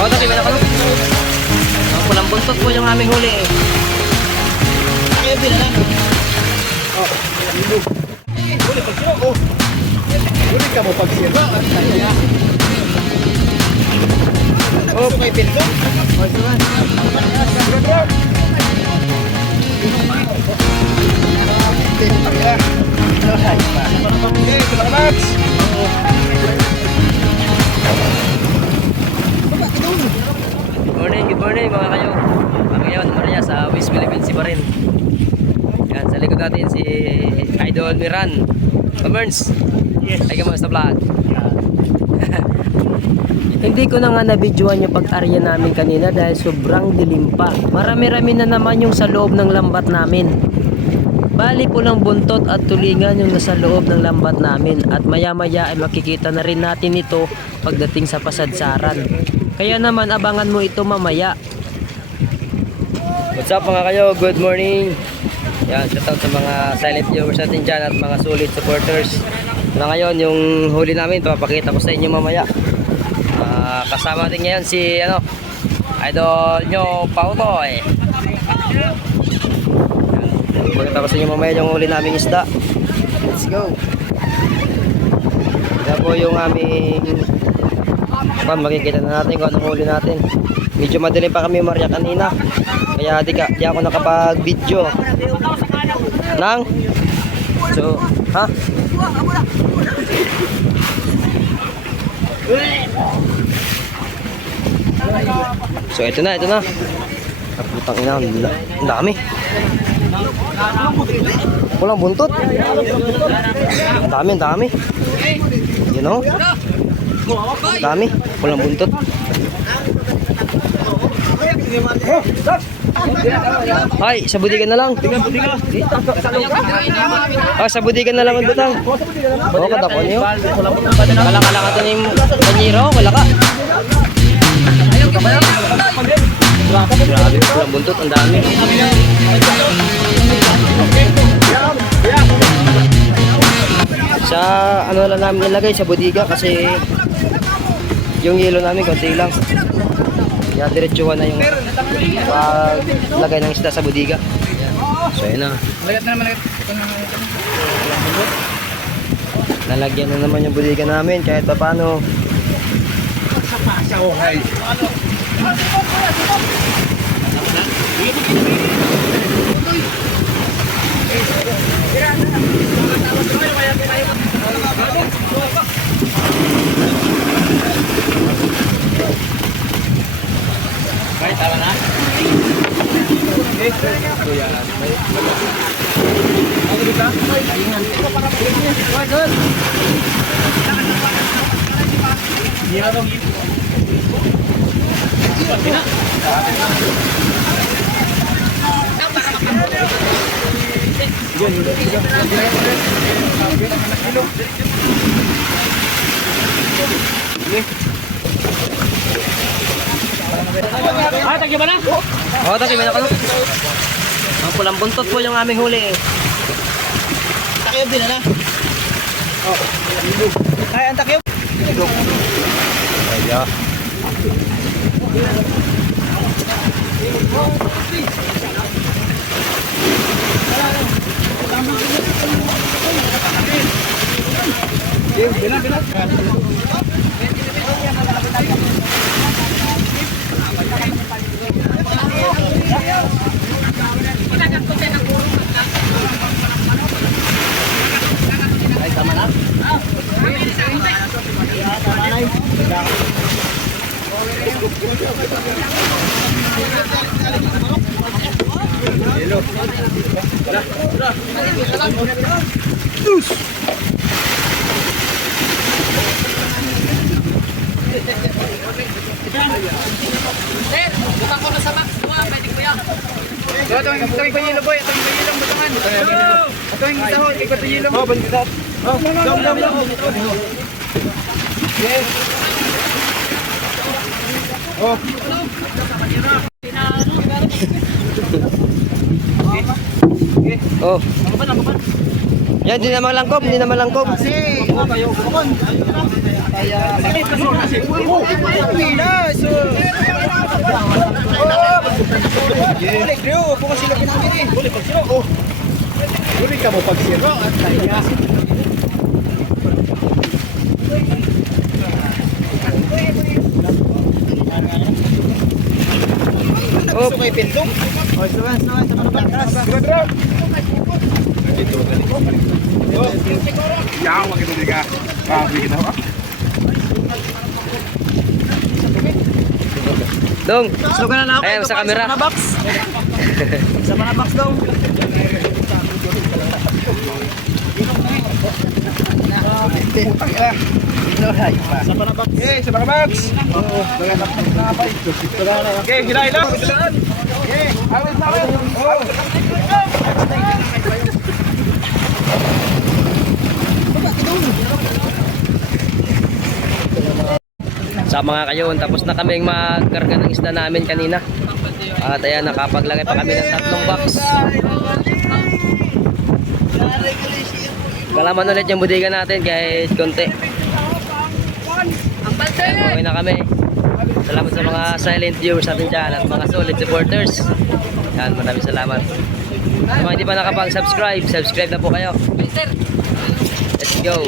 Oh, tadi meron ka. Pulang buntot po yung aming huli eh. Kaya binalan. Oh, huli pagsira. Oh. Huli ka mo pagsira. Oh, may pinto. Oh, suman. Good morning mga kayo. Ngayon, Maria sa West Philippines si Barin. Yan, sa likod natin si Idol Miran. Merns. Yes. Ay kamusta vlog? Hindi ko na nga na-videoan yung pag-arya namin kanina dahil sobrang dilim pa. Marami-rami na naman yung sa loob ng lambat namin. Bali po ng buntot at tulingan yung nasa loob ng lambat namin. At maya-maya ay makikita na rin natin ito pagdating sa pasadsaran. Kaya naman abangan mo ito mamaya. What's up mga kayo? Good morning. Yan, shoutout sa mga silent viewers natin dyan at mga solid supporters. Na ngayon yung huli namin, papakita ko sa inyo mamaya. Kasama natin ngayon si Idol nyo Pautoy. Papakita ko sa inyo mamaya yung huli naming isda. Let's go. Yan po yung aming makikita na natin kung anong huli natin. Medyo madilim pa kami Maria kanina, kaya di ako nakapag-video nang so ito na putang ina, ang dami, walang buntot, ang dami you know, dami, walang buntot. Ay, sa budigan na lang. Sa budigan na lang ang butang. Oo, kadakon niyo. Kala-kala ka ito yung banyero, wala ka. Grabe, walang buntot, ang dami. Sa ano lang namin nilagay sa budiga kasi yung yelo namin konti lang. Kaya diretsuhan na yung paglagay ng isda sa budiga. So yun na. Lalagyan na naman yung budiga namin kahit pa paano. Ay, tama na. Ah, tagi ba na? Oo, tagi ba na ka? Ang pulang buntot po yung aming huli eh. Takip din na. Oh. Ay, ang takip. Ayo. Bilang. Ay, tama na. Tama na. Ito yung panyilo boy, ito yung panyilo butangan. Ito yung sahod, ito yung panyilo. Oh, bandita. Oh, dam. Yes. Oh. Oh. Yan, di na malangkop, hindi na malangkop. Kasi, kayo, kumon. Kaya, pilas. Boleh, Grio, kung sila pinamili. Boleh pagsiro. Oh. Boleh ka mo pagsiro at kaya. Oh, may pindong. Oh, suwan. Sa mga bakas. Gro. Yang makita diga. Kita ba? Dong. Slogan na ako. Ayan, sa camera. Sa box. Sa mga box dong. Sa mga box. Okay, sa mga box. Oo, naganap na pa ito. Okay, hilay-hilay. Okay, awit. Oh. Sa mga kayon, tapos na kaming magkarga ng isda namin kanina. At ayan, nakapaglagay pa kami ng 3 box. Kalaman ulit yung budiga natin kahit konti. Ayan, okay na kami. Salamat sa mga silent viewers natin dyan at mga solid supporters. Yan, maraming salamat. Sa mga hindi pa nakapag-subscribe, subscribe na po kayo. Let's go.